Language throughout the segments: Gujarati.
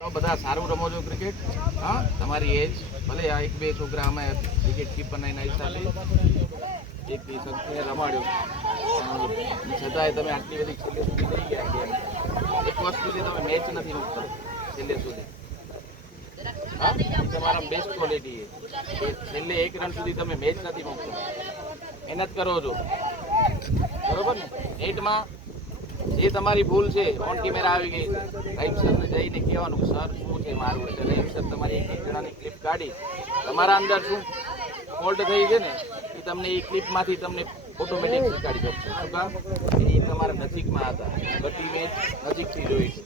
તો બધા સારું રમો છો ક્રિકેટ. હા, તમારી એજ ભલે આ એક બે છોકરા અમે વિકેટ કીપરના એના હિસાબે એક શક્તિને રમાડ્યો, છતાંય તમે આટલી બધી છેલ્લે સુધી લઈ ગયા ગેમ. એક વર્ષ સુધી તમે મેચ નથી રમતા છેલ્લે સુધી. હા, તમારા બેસ્ટ ક્વોલિટી છે. છેલ્લે એક રન સુધી તમે મેચ નથી રમતા, મહેનત કરો છો બરોબર ને. 8માં જે તમારી ભૂલ છે, ઓન કેમેરા આવી ગઈ, રહીમ સરને જઈને કહેવાનું સર શું છે મારું, એટલે રહીમ સર તમારી એક જણાની ક્લિપ કાઢી તમારા અંદર શું ફોલ્ટ થઈ છે ને એ તમને એ ક્લિપમાંથી તમને ઓટોમેટિક શીખવાડી શકશે. શું કામ? એ તમારા નજીકમાં હતા, બધી મેચ નજીકથી જોઈ છે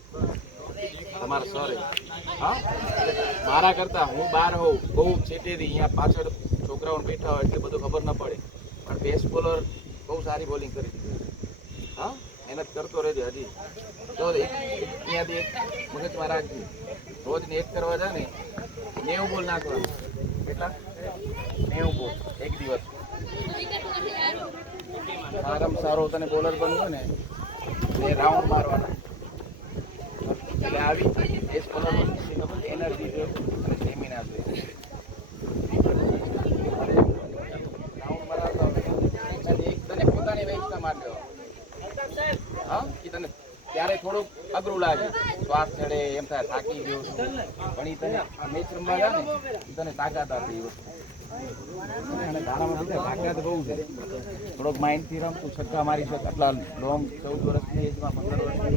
તમારા સરે. હા, મારા કરતાં હું બહાર હોઉં બહુ છેટેથી અહીંયા પાછળ છોકરાઓ બેઠા હોય એટલે બધું ખબર ન પડે, પણ બેસ્ટ બોલર બહુ સારી બોલિંગ કરી દીધી. હા, મહેનત કરતો રહેજે હજી. તો ત્યાંથી એક મગજમાં રાખજે, રોજ ને એક કરવા જાય ને 90 બોલ નાખવાનું. કેટલા? 90 બોલ એક દિવસ. સારામાં સારો તને બોલર બનવો ને એ રાઉન્ડ મારવાના. એટલે આવી બેસ્ટ બોલર એનર્જી જોઈએ અને સ્ટેમિના જોઈએ. રાઉન્ડ મારતા હોય એક તને પોતાની વેચના માર દેવા. હા, એ તને ત્યારે થોડુંક અઘરું લાગે, શ્વાસ ચડે, એમ થાય થાકી ગયો છું, પણ એ તને આ મેચ રમવા જાય ને એ તને તાકાત આપે એ વસ્તુ. અને તારામાં બીજા તાકાત બહુ છે. થોડોક માઇન્ડથી રમ, તું છક્કા મારી શકે. આટલા લોંગ 14 વર્ષની એજમાં 15 વર્ષની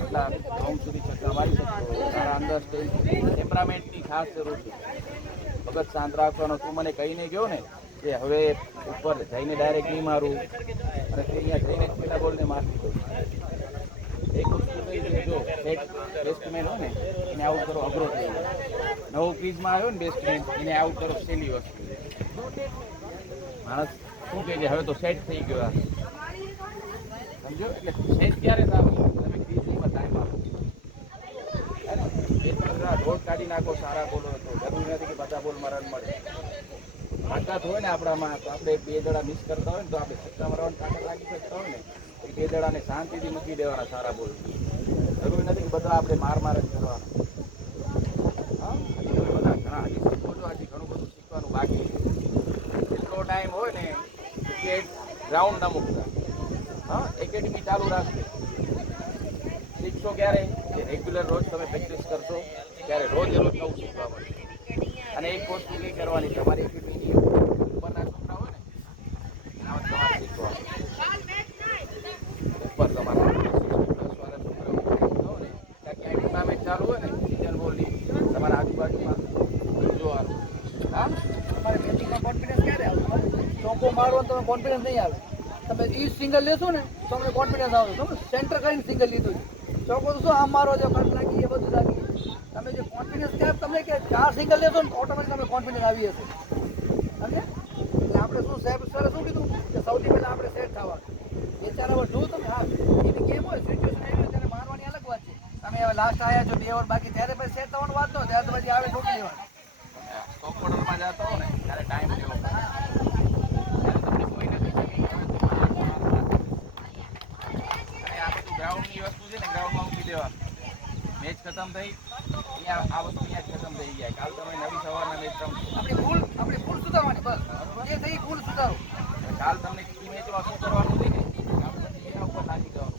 આટલા લોંગ સુધી છક્કા મારી શકતો. તારા અંદર ટેમ્પરામેન્ટની ખાસ જરૂર છે. મગજ શાંત રાખવાનો. તું મને કહીને ગયો ને કે હવે ઉપર જઈને ડાયરેક્ટ નહીં મારું અને તે અહીંયા જઈને પેલા બોલને મારતી દઉં. એક વસ્તુ કઈ છે, જો બેસ્ટમેન હોય ને એને આઉટ કરો અઘરો થઈ જાય. નવો ક્રીઝમાં આવ્યો ને બેસ્ટમેન, એને આઉટ કરો સહેલી વસ્તુ છે. માણસ શું કહે છે હવે તો સેટ થઈ ગયો, સમજો. એટલે સેટ ક્યારે થાવ તમે ક્રીઝમાં ટાઈમ આપો, રોજ કાઢી નાખો સારા બોલો તો જરૂરી નથી કે બધા બોલમાં રન મળે. તાકાત હોય ને આપણામાં તો આપણે બે દડા મિસ કરતા હોય ને તો આપણે છક્કા મારવાની તાકાત રાખી શકતા હોય ને એ બે દડાને શાંતિથી મૂકી દેવાના સારા બોલ. જરૂરી નથી કે બધા આપણે માર જ કરવાના. હા, હજી બધા ઘણા હજી શીખવો છો, હજી ઘણું બધું શીખવાનું બાકી છે. જેટલો ટાઈમ હોય ને ક્રિકેટ ગ્રાઉન્ડ ના મૂકતા. હા, એકેડમી ચાલુ રાખજો. શીખશો ક્યારે? રેગ્યુલર રોજ તમે પ્રેક્ટિસ કરશો ત્યારે રોજ નવું શીખવા મળશે. અને એક વસ્તુ કઈ કરવાની, તમારી એકેડમીની ઉપરના છોકરા હોય ને એના તમારે શીખવાનું. ઉપર તમારા 10 વાળા છોકરાઓ હોય ને ત્યાં ક્યાંય ટુર્નામેન્ટ ચાલુ હોય ને સિઝન બોલની તમારા આજુબાજુમાં જોવાનું. હા, તમારે બેટિંગમાં કોન્ફિડન્સ ક્યારે આવે? ચોકો મારો તમે કોન્ફિડન્સ નહીં આવે. તમે ઈ સિંગલ લેશો ને તો તમને કોન્ફિડન્સ આવે. તમે સેન્ટર કરીને સિંગલ લીધું છે, ચોકો તો શું આમ મારો છે, કટ લાગી એ બધું લાગી. તમે જે કોન્ફિડન્સ ક્યારે તમને કે 4 સિંગલ લેશો ને ઓટોમેટિક તમે કોન્ફિડન્સ આવી હશે. સમજે? એટલે આપણે શું સાહેબ સરે શું કીધું કે સૌથી પહેલાં આપણે સેટ થવાનું. એ 4 ઓવર જો તમે, હા એની ગેમ હોય, સિચ્યુએશન એવી હોય ત્યારે મારવાની અલગ વાત છે. તમે હવે લાસ્ટ આવ્યા છો 2 ઓવર બાકી ત્યારે પછી સેટ થવાનું વાત ન, ત્યારે તો પછી આવે ઠોકી લેવાનું. ટોપ ઓર્ડરમાં જતો હો ને ત્યારે ટાઈમ લેવો પડે. ત્યારે તમને કોઈ નથી શકે કે હવે તું માર. અને આ બધું ગ્રાઉન્ડની વસ્તુ છે ને ગ્રાઉન્ડમાં મૂકી દેવાનું. મેચ ખતમ થઈ અહીંયા આ વસ્તુ અહીંયા જ ખતમ થઈ જાય. કાલ તમે નવી સવારના મેચ રમશો. આપણી ભૂલ સુધારવાની બસ. જે થઈ ભૂલ સુધારો. કાલ તમને ઈ મેચમાં શું કરવાનું છે ને આપણે એના ઉપર નાખી દેવાનું.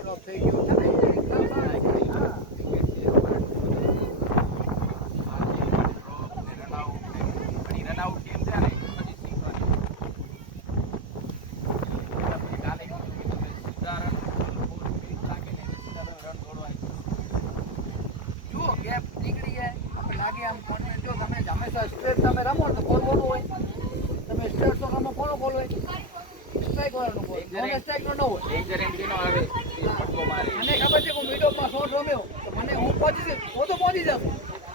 ડ્રોપ થઈ ગયો છે ને રનઆઉટ કેમ છે ને પછી શીખવાની. કાલે સીધા રન લાગે ને સીધા રન દોડવાની. જુઓ ગેપ નીકળી જાય આપણે લાગે આમ કોન્ફિડન્સ. જો તમે હંમેશા સ્ટ્રેટ તમે રમો તો બોલ બોલવો હોય. તમે સ્ટ્રેટ તો રમો કોનો બોલ હોય? સ્ટ્રાઇક વાળાનો બોલ. નોન સ્ટ્રાઇકનો ન હોય. ડેન્જર એન્ટ્રીનો આવે ફટકો મારે. મને ખબર છે કે હું મીડોમાં શોટ રમ્યો તો મને હું પહોંચીશ, હું તો પહોંચી જશું.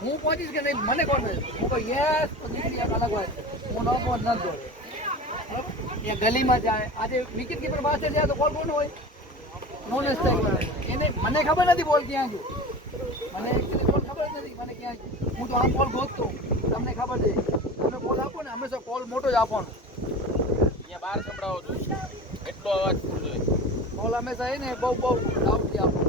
હું પહોંચીશ કે નહીં મને કોણ હું કહું યસ તો નીકળી એક અલગ વાત છે. હું ન પહોંચ ન દોડ બરાબર. એ ગલીમાં જાય આજે વિકેટ કીપર પાસે જાય તો બોલ કોનો હોય? નોન સ્ટ્રાઇક વાળા. એને મને ખબર નથી બોલ ક્યાં ગયો. મને એકચ્યુઅલી બોલ ખબર જ નથી મને ક્યાં ગયો. હું તો આમ બોલ ગોતતો. તમને ખબર છે તમે બોલ આપો ને હંમેશા બોલ મોટો જ આપવાનો. અહીંયા બહાર સંભળાવો જોઈએ એટલો અવાજ જોઈએ. બોલ હંમેશા એને બહુ લાઉડથી આપો.